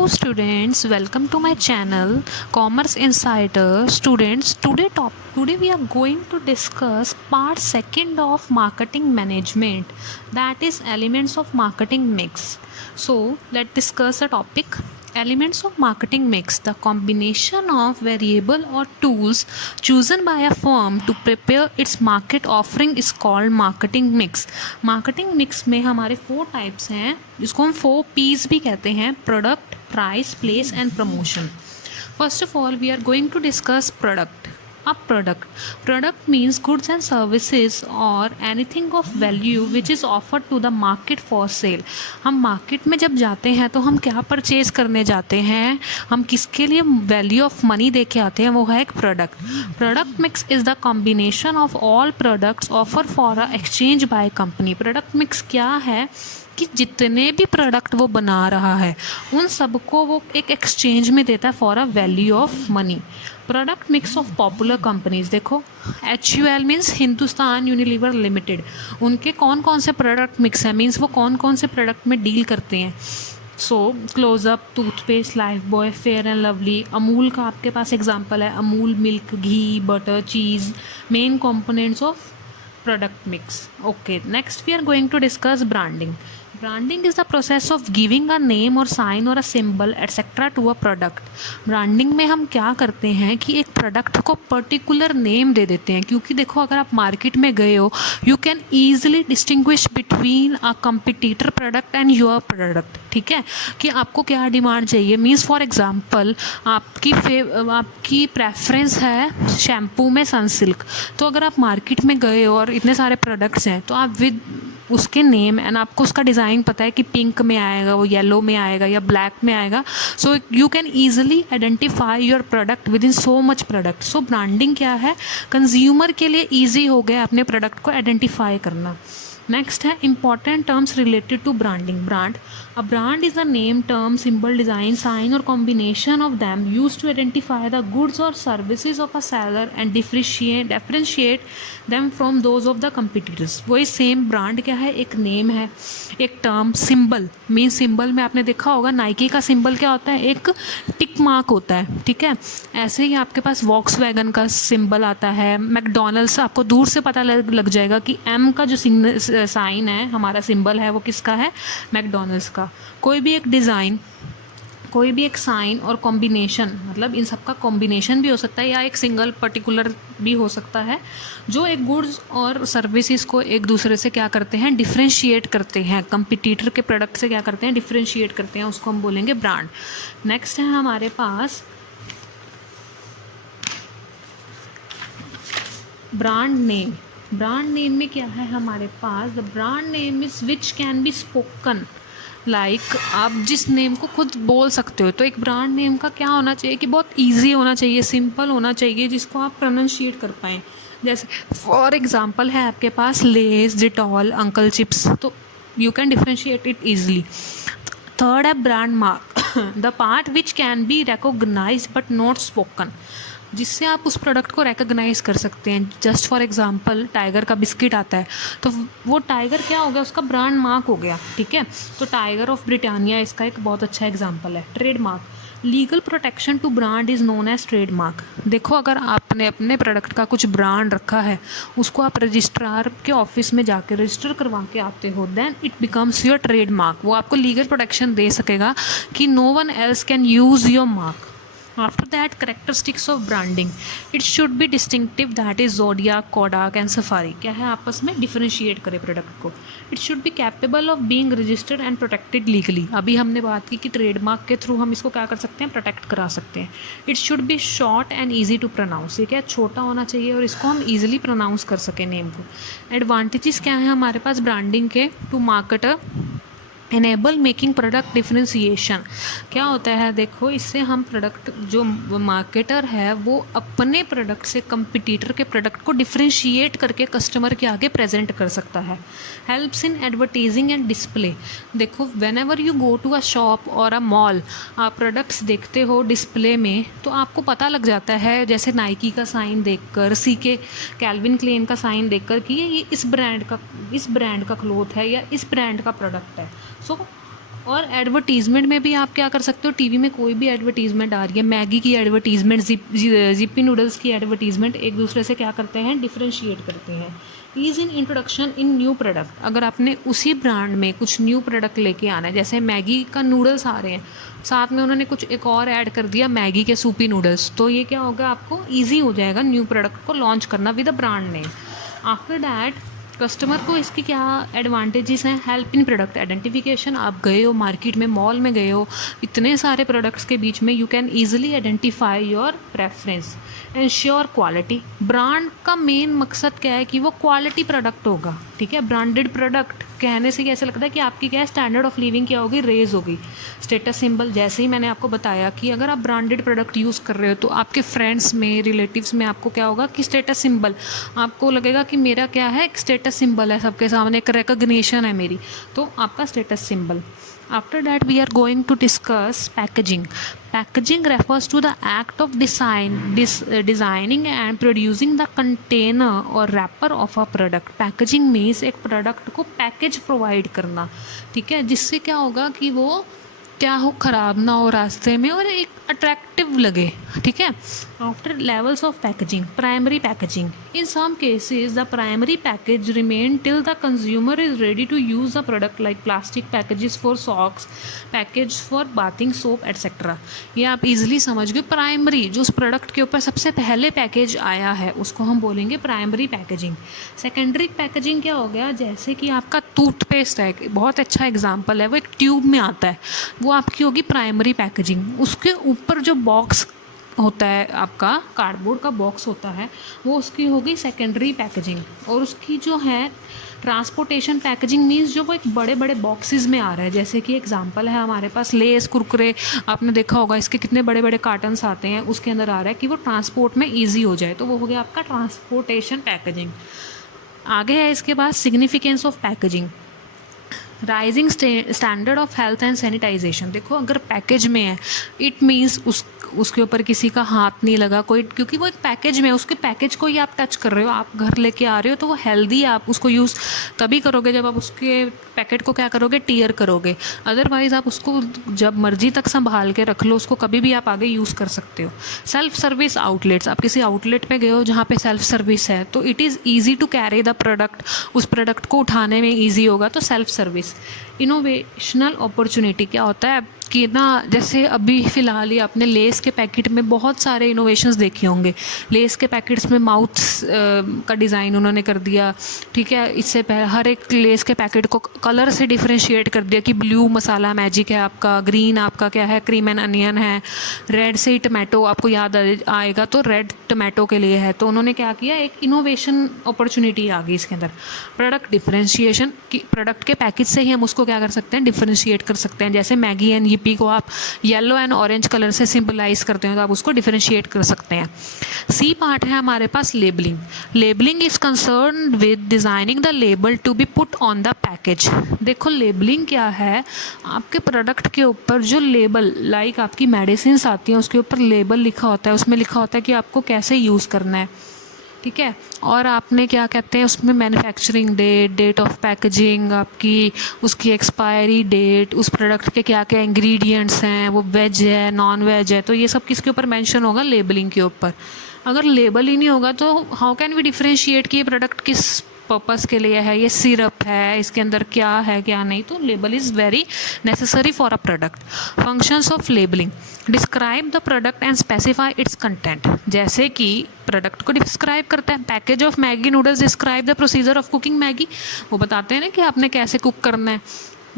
Hello students, welcome to my channel Commerce Insider. Students, today we are going to discuss part second of marketing management, that is elements of marketing mix. So let's discuss the topic. Elements of marketing mix, the combination of variable or tools chosen by a firm to prepare its market offering is called marketing mix. Marketing mix में हमारे 4 types हैं, जिसको हम 4 P's भी कहते हैं: product, price, place and promotion. First of all we are going to discuss product. अब product means goods and services और anything of value which is offered to the market for sale. हम market में जब जाते हैं तो हम क्या परचेज करने जाते हैं, हम किसके लिए वैल्यू ऑफ मनी दे के आते हैं, वो है एक product. Product mix is the combination of all products offer for a exchange by company. Product mix क्या है कि जितने भी प्रोडक्ट वो बना रहा है उन सबको वो एक एक्सचेंज में देता है for a value of money. Product mix of popular companies देखो, HUL means Hindustan Unilever limited. उनके कौन कौन से प्रोडक्ट मिक्स है, मीन्स वो कौन कौन से प्रोडक्ट में डील करते हैं. So Closeup, toothpaste, Lifebuoy, Fair and Lovely. Amul का आपके पास एग्जांपल है, Amul milk, ghee, butter, cheese, main components of product mix. Okay, next we are going to discuss branding. Branding is the process of giving a name or sign or a symbol etc to a product. Branding में हम क्या करते हैं कि एक product को particular name दे देते हैं, क्योंकि देखो अगर आप मार्केट में गए हो you can easily distinguish between a competitor product and your product. ठीक है, कि आपको क्या डिमांड चाहिए. मीन्स फॉर एग्जांपल आपकी प्रेफरेंस है शैम्पू में सनसिल्क, तो अगर आप मार्केट में गए हो और इतने सारे प्रोडक्ट्स हैं तो आप विद उसके नेम एंड आपको उसका डिज़ाइन पता है कि पिंक में आएगा, वो येलो में आएगा या ब्लैक में आएगा, so you can easily identify your product with in so much product. So branding क्या है, कंज्यूमर के लिए ईजी हो गया अपने प्रोडक्ट को आइडेंटिफाई करना. नेक्स्ट है important terms related to branding. A brand is a name, term, symbol, design, sign or combination of them used to identify the goods or services of a seller and differentiate them from those of the competitors. वही same brand क्या है, एक name है, एक term, symbol. Mean symbol में आपने देखा होगा नाइकी का सिंबल क्या होता है, एक टिक मार्क होता है. ठीक है, ऐसे ही आपके पास वॉक्सवैगन का सिंबल आता है, मैकडोनल्ड्स, आपको दूर से पता लग जाएगा कि M का जो साइन है, हमारा सिंबल है, वो किसका है, मैकडोनल्ड्स का. कोई भी एक डिज़ाइन, कोई भी एक साइन और कॉम्बिनेशन, मतलब इन सब का कॉम्बिनेशन भी हो सकता है या एक सिंगल पर्टिकुलर भी हो सकता है, जो एक गुड्स और सर्विसेज को एक दूसरे से क्या करते हैं, डिफ्रेंशिएट करते हैं, कंपिटिटर के प्रोडक्ट से क्या करते हैं, डिफ्रेंशिएट करते हैं, उसको हम बोलेंगे ब्रांड. नेक्स्ट है हमारे पास ब्रांड नेम. ब्रांड नेम में क्या है हमारे पास, the brand name is which can be spoken. Like आप जिस नेम को खुद बोल सकते हो, तो एक ब्रांड नेम का क्या होना चाहिए कि बहुत इजी होना चाहिए, सिंपल होना चाहिए, जिसको आप प्रोनाउंशिएट कर पाएँ. जैसे फॉर एग्जांपल है आपके पास लेस, डिटॉल, अंकल चिप्स, तो you can differentiate it easily. Third है brand mark, the part which can be recognise but not spoken, जिससे आप उस प्रोडक्ट को रिकॉग्नाइज कर सकते हैं. जस्ट फॉर एग्जांपल टाइगर का बिस्किट आता है, तो वो टाइगर क्या हो गया, उसका ब्रांड मार्क हो गया. ठीक है, तो टाइगर ऑफ ब्रिटानिया इसका एक बहुत अच्छा एग्जांपल है. Trademark, legal protection to brand is known as trademark. देखो अगर आपने अपने प्रोडक्ट का कुछ ब्रांड रखा है, उसको आप रजिस्ट्रार के ऑफिस में जाके रजिस्टर करवा के आते हो, then it becomes your trademark. वो आपको लीगल प्रोटेक्शन दे सकेगा कि no one else can use your mark. After that, characteristics of branding. It should be distinctive, that is Zodiac, Kodak and Safari. क्या है, आपस में डिफरेंशिएट करे प्रोडक्ट को. It should be capable of being registered and protected legally. अभी हमने बात की कि ट्रेडमार्क के थ्रू हम इसको क्या कर सकते हैं, प्रोटेक्ट करा सकते हैं. It should be short and easy to pronounce. ये क्या, छोटा होना चाहिए और इसको हम easily pronounce कर सकें नेम को. Advantages क्या है हमारे पास ब्रांडिंग के, to marketer, enable making product differentiation. क्या होता है, देखो इससे हम प्रोडक्ट, जो मार्केटर है वो अपने प्रोडक्ट से कंपिटिटर के प्रोडक्ट को डिफ्रेंशिएट करके कस्टमर के आगे प्रेजेंट कर सकता है. Helps in advertising and display. देखो whenever you go to a shop और अ मॉल, आप प्रोडक्ट्स देखते हो डिस्प्ले में, तो आपको पता लग जाता है, जैसे नाइकी का साइन देखकर, CK कैल्विन क्लेन का साइन देखकर कि ये इस ब्रांड का क्लोथ है या इस ब्रांड का प्रोडक्ट है. सो और एडवर्टीज़मेंट में भी आप क्या कर सकते हो, टीवी में कोई भी एडवर्टीज़मेंट आ रही है, मैगी की एडवर्टीज़मेंट, जिप्पी नूडल्स की एडवर्टीज़मेंट, एक दूसरे से क्या करते हैं, डिफ्रेंशिएट करते हैं। Ease in introduction in new product, अगर आपने उसी ब्रांड में कुछ न्यू प्रोडक्ट लेके आना है, जैसे मैगी का नूडल्स आ रहे हैं, साथ में उन्होंने कुछ एक और ऐड कर दिया मैगी के सूपी नूडल्स, तो ये क्या होगा, आपको ईजी हो जाएगा न्यू प्रोडक्ट को लॉन्च करना with a brand name. After that customer को इसकी क्या एडवांटेजेस हैं, हेल्प इन प्रोडक्ट आइडेंटिफिकेशन, आप गए हो मार्केट में, मॉल में गए हो, इतने सारे प्रोडक्ट्स के बीच में you can easily identify your preference. Ensure quality, brand का मेन मकसद क्या है कि वो क्वालिटी प्रोडक्ट होगा, ठीक है। ब्रांडेड प्रोडक्ट कहने से कैसे लगता है कि आपकी क्या है, स्टैंडर्ड ऑफ लिविंग क्या होगी, रेज होगी। स्टेटस सिंबल, जैसे ही मैंने आपको बताया कि अगर आप ब्रांडेड प्रोडक्ट यूज़ कर रहे हो तो आपके फ्रेंड्स में, रिलेटिव्स में आपको क्या होगा कि स्टेटस सिंबल, आपको लगेगा कि मेरा क्या है, एक स्टेटस सिंबल है सबके सामने, एक रिकग्निशन है मेरी, तो आपका status symbol. After that we are going to discuss packaging. Packaging refers to the act of designing and producing the container or wrapper of a product. Packaging means एक product को पैकेज प्रोवाइड करना, ठीक है, जिससे क्या होगा कि वो क्या हो, ख़राब ना हो रास्ते में और एक अट्रैक्टिव लगे, ठीक है। After levels of packaging, primary packaging, in some cases the primary package remain till the consumer is ready to use the product, like plastic packages for socks, package for bathing soap etcetera. ये आप easily समझ गए। Primary, जो उस product के ऊपर सबसे पहले पैकेज आया है उसको हम बोलेंगे प्राइमरी पैकेजिंग। सेकेंडरी पैकेजिंग क्या हो गया, जैसे कि आपका टूथपेस्ट है, बहुत अच्छा एग्जाम्पल है, वो एक ट्यूब में आता है, वो आपकी होगी प्राइमरी पैकेजिंग। उसके ऊपर जो बॉक्स होता है, आपका कार्डबोर्ड का बॉक्स होता है, वो उसकी होगी सेकेंडरी पैकेजिंग। और उसकी जो है ट्रांसपोर्टेशन पैकेजिंग मीन्स जो वो एक बड़े बड़े बॉक्सेस में आ रहा है, जैसे कि एग्जांपल है हमारे पास लेस, कुरकुरे, आपने देखा होगा इसके कितने बड़े बड़े कार्टन्स आते हैं, उसके अंदर आ रहा है कि वो ट्रांसपोर्ट में ईजी हो जाए, तो वो हो गया आपका ट्रांसपोर्टेशन पैकेजिंग। आगे है इसके बाद significance of packaging, rising standard of health and sanitization. देखो अगर पैकेज में है, इट मीन्स उसके ऊपर किसी का हाथ नहीं लगा कोई, क्योंकि वो एक पैकेज में है, उसके पैकेज को ही आप टच कर रहे हो, आप घर लेके आ रहे हो, तो वो हेल्दी है, आप उसको यूज़ तभी करोगे जब आप उसके पैकेट को क्या करोगे, टीयर करोगे। अदरवाइज़ आप उसको जब मर्जी तक संभाल के रख लो, उसको कभी भी आप आगे यूज़ कर सकते हो। सेल्फ सर्विस आउटलेट्स, आप किसी आउटलेट पे गए हो जहाँ पे सेल्फ सर्विस है, तो it is easy to carry the product, उस प्रोडक्ट को उठाने में ईजी होगा, तो सेल्फ सर्विस। इनोवेशनल अपॉर्चुनिटी क्या होता है कि ना, जैसे अभी फ़िलहाल ही आपने लेस के पैकेट में बहुत सारे इनोवेशंस देखे होंगे। लेस के पैकेट्स में माउथ का डिज़ाइन उन्होंने कर दिया, ठीक है। इससे पहले हर एक लेस के पैकेट को कलर से डिफ्रेंशिएट कर दिया कि ब्लू मसाला मैजिक है आपका, ग्रीन आपका क्या है, क्रीम एंड अनियन है, रेड से ही टमाटो आपको याद आएगा, तो रेड टमाटो के लिए है। तो उन्होंने क्या किया, एक इनोवेशन अपॉर्चुनिटी आ गई इसके अंदर। प्रोडक्ट डिफ्रेंशिएशन, कि प्रोडक्ट के पैकेज से ही हम उसको क्या कर सकते हैं, डिफ्रेंशिएट कर सकते हैं। जैसे मैगी एंड पी को आप येलो एंड ऑरेंज कलर से सिंबलाइज करते हैं, तो आप उसको डिफरेंशिएट कर सकते हैं। सी पार्ट है हमारे पास labelling. Labelling is concern with designing the label to be put on the package. देखो लेबलिंग क्या है, आपके प्रोडक्ट के ऊपर जो लेबल, लाइक आपकी मेडिसिन आती हैं उसके ऊपर लेबल लिखा होता है, उसमें लिखा होता है कि आपको कैसे यूज़ करना है, ठीक है। और आपने क्या कहते हैं उसमें manufacturing date, date of packaging, आपकी उसकी एक्सपायरी डेट, उस प्रोडक्ट के क्या क्या इंग्रेडिएंट्स हैं, वो वेज है नॉन वेज है, तो ये सब किसके ऊपर मेंशन होगा, लेबलिंग के ऊपर। अगर लेबल ही नहीं होगा तो हाउ कैन वी डिफरेंशिएट कि ये प्रोडक्ट किस पर्पस के लिए है, ये सिरप है, इसके अंदर क्या है क्या नहीं, तो label is very necessary for a product. Functions of labelling, describe the product and specify it's content. जैसे कि प्रोडक्ट को डिस्क्राइब करता है, package of Maggi noodles describe the procedure of cooking Maggi, वो बताते हैं ना कि आपने कैसे कुक करना है।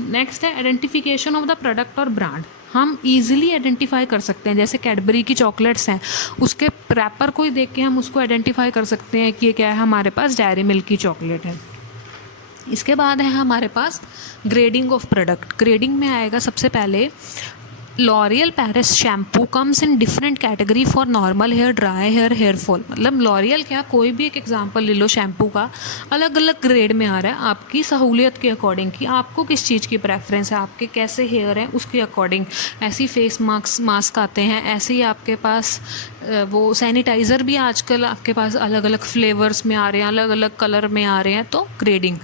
नेक्स्ट है आइडेंटिफिकेशन ऑफ द प्रोडक्ट और ब्रांड। हम इजीली आइडेंटिफाई कर सकते हैं, जैसे कैडबरी की चॉकलेट्स हैं, उसके रैपर को ही देख के हम उसको आइडेंटिफाई कर सकते हैं कि ये क्या है, हमारे पास डेयरी मिल्क की चॉकलेट है। इसके बाद है हमारे पास ग्रेडिंग ऑफ प्रोडक्ट। ग्रेडिंग में आएगा सबसे पहले L'Oreal Paris shampoo comes in different category for normal hair, dry hair, hair fall. मतलब लॉरियल क्या, कोई भी एक एग्जांपल ले लो शैम्पू का, अलग अलग ग्रेड में आ रहा है आपकी सहूलियत के अकॉर्डिंग कि आपको किस चीज़ की प्रेफरेंस है, आपके कैसे हेयर हैं उसके अकॉर्डिंग। ऐसी फेस मास्क आते हैं, ऐसे ही आपके पास वो सैनिटाइज़र भी आजकल आपके पास अलग अलग फ्लेवर्स में आ रहे हैं, अलग अलग कलर में आ रहे हैं। तो ग्रेडिंग।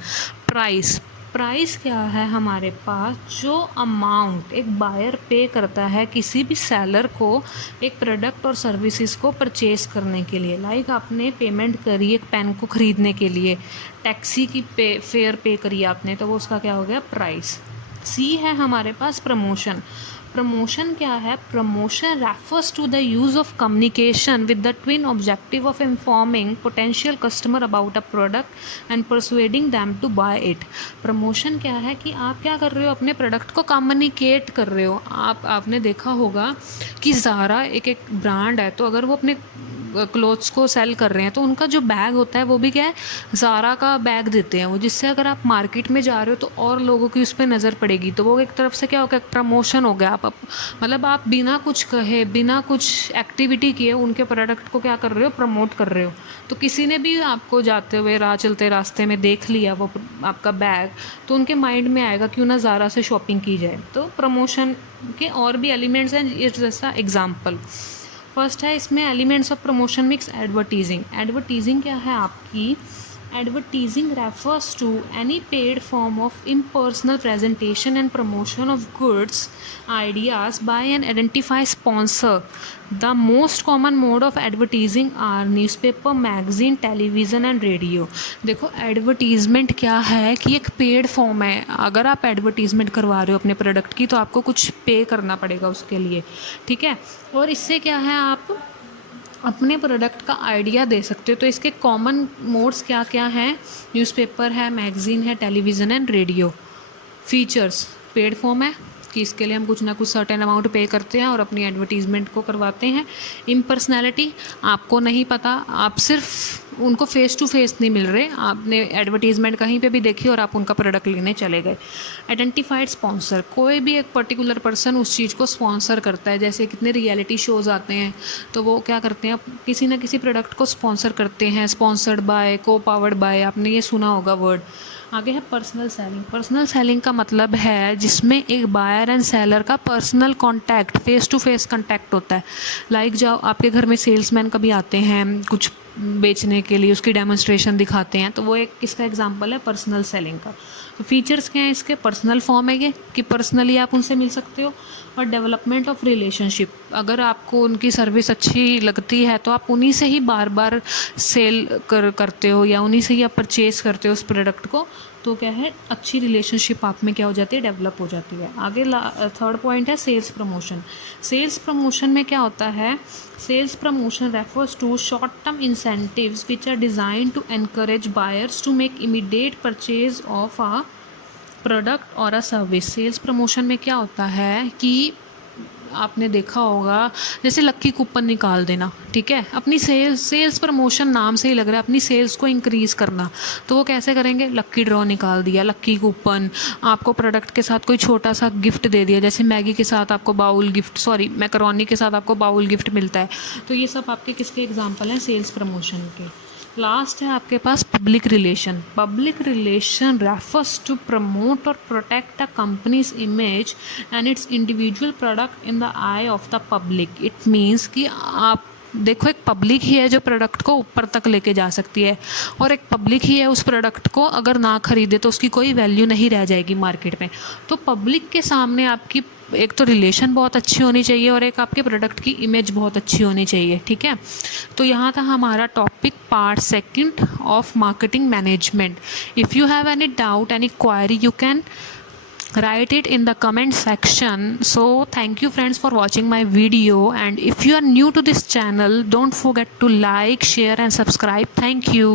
प्राइस, प्राइस क्या है हमारे पास, जो अमाउंट एक बायर पे करता है किसी भी सेलर को एक प्रोडक्ट और सर्विसेज को परचेज करने के लिए। लाइक आपने पेमेंट करी एक पेन को ख़रीदने के लिए, टैक्सी की फेयर पे करी आपने, तो वो उसका क्या हो गया, प्राइस। सी है हमारे पास प्रमोशन। प्रमोशन क्या है, promotion refers to the use of communication with the twin objective of informing potential customer about a product and persuading them to buy it. Promotion क्या है कि आप क्या कर रहे हो, अपने प्रोडक्ट को कम्युनिकेट कर रहे हो। आपने देखा होगा कि ज़ारा एक ब्रांड है, तो अगर वो अपने क्लोथ्स को सेल कर रहे हैं तो उनका जो बैग होता है वो भी क्या है, ज़ारा का बैग देते हैं वो, जिससे अगर आप मार्केट में जा रहे हो तो और लोगों की उस पर नज़र पड़ेगी। तो वो एक तरफ से क्या होगा, प्रमोशन हो गया। आप मतलब आप बिना कुछ कहे, बिना कुछ एक्टिविटी किए उनके प्रोडक्ट को क्या कर रहे हो, प्रमोट कर रहे हो। तो किसी ने भी आपको जाते हुए चलते रास्ते में देख लिया वो आपका बैग, तो उनके माइंड में आएगा क्यों ना ज़ारा से शॉपिंग की जाए। तो प्रमोशन के और भी एलिमेंट्स हैं, जैसा एग्जाम्पल फर्स्ट है इसमें elements of promotion mix advertising. Advertising क्या है आपकी, advertising refers to any paid form of impersonal presentation and promotion of goods ideas by an identified sponsor. The most common mode of advertising are newspaper, magazine, television and radio. देखो advertisement क्या है कि एक paid form है। अगर आप advertisement करवा रहे हो अपने प्रोडक्ट की तो आपको कुछ पे करना पड़ेगा उसके लिए, ठीक है। और इससे क्या है, आप अपने प्रोडक्ट का आइडिया दे सकते हो। तो इसके कॉमन मोड्स क्या क्या हैं, न्यूज़पेपर है, मैगज़ीन है, television and radio. Features, paid form है कि इसके लिए हम कुछ ना कुछ सर्टेन अमाउंट पे करते हैं और अपनी एडवर्टीज़मेंट को करवाते हैं। इम्पर्सनैलिटी, आपको नहीं पता, आप सिर्फ उनको फेस टू फेस नहीं मिल रहे, आपने एडवर्टीज़मेंट कहीं पे भी देखी और आप उनका प्रोडक्ट लेने चले गए। आइडेंटिफाइड स्पॉन्सर, कोई भी एक पर्टिकुलर पर्सन उस चीज़ को स्पॉन्सर करता है। जैसे कितने रियलिटी शोज़ आते हैं तो वो क्या करते हैं, किसी ना किसी प्रोडक्ट को स्पॉन्सर करते हैं, स्पॉन्सर्ड बाय, को पावर्ड बाय, आपने ये सुना होगा वर्ड। आगे है पर्सनल सेलिंग। पर्सनल सेलिंग का मतलब है जिसमें एक बायर एंड सेलर का personal contact, face to face contact होता है। लाइक जाओ आपके घर में सेल्समैन कभी आते हैं कुछ बेचने के लिए, उसकी डेमोन्स्ट्रेशन दिखाते हैं, तो वो एक किसका एग्जांपल है, पर्सनल सेलिंग का। तो फीचर्स क्या हैं इसके, पर्सनल फॉर्म है ये कि पर्सनली आप उनसे मिल सकते हो। और डेवलपमेंट ऑफ रिलेशनशिप, अगर आपको उनकी सर्विस अच्छी लगती है तो आप उन्हीं से ही बार बार सेल करते हो या उन्हीं से ही आप परचेज़ करते हो उस प्रोडक्ट को। तो क्या है, अच्छी रिलेशनशिप आप में क्या हो जाती है, डेवलप हो जाती है। आगे थर्ड पॉइंट है सेल्स प्रमोशन। सेल्स प्रमोशन में क्या होता है, sales promotion refers to short term incentives which are design to encourage buyers to make immediate purchase of a product or a service. Sales promotion में क्या होता है कि आपने देखा होगा जैसे लक्की कूपन निकाल देना, ठीक है, अपनी सेल्स प्रमोशन नाम से ही लग रहा है, अपनी सेल्स को इंक्रीज़ करना। तो वो कैसे करेंगे, लक्की ड्रॉ निकाल दिया, लक्की कूपन, आपको प्रोडक्ट के साथ कोई छोटा सा गिफ्ट दे दिया, जैसे मैगी के साथ आपको बाउल गिफ्ट, मैकरोनी के साथ आपको बाउल गिफ्ट मिलता है। तो ये सब आपके किसके एग्जाम्पल हैं, सेल्स प्रमोशन के। लास्ट है आपके पास public relation. Public relation refers to promote और protect a company's image and its individual product in the eye of the public. It means कि आप देखो, एक पब्लिक ही है जो प्रोडक्ट को ऊपर तक लेके जा सकती है, और एक पब्लिक ही है उस प्रोडक्ट को अगर ना खरीदे तो उसकी कोई वैल्यू नहीं रह जाएगी मार्केट में। तो पब्लिक के सामने आपकी एक तो रिलेशन बहुत अच्छी होनी चाहिए और एक आपके प्रोडक्ट की इमेज बहुत अच्छी होनी चाहिए, ठीक है। तो यहाँ था हमारा topic part second of marketing management. If you have any doubt, any query, you can write it in the comment section. So thank you friends for watching my video, and if you are new to this channel, don't forget to like, share and subscribe. Thank you.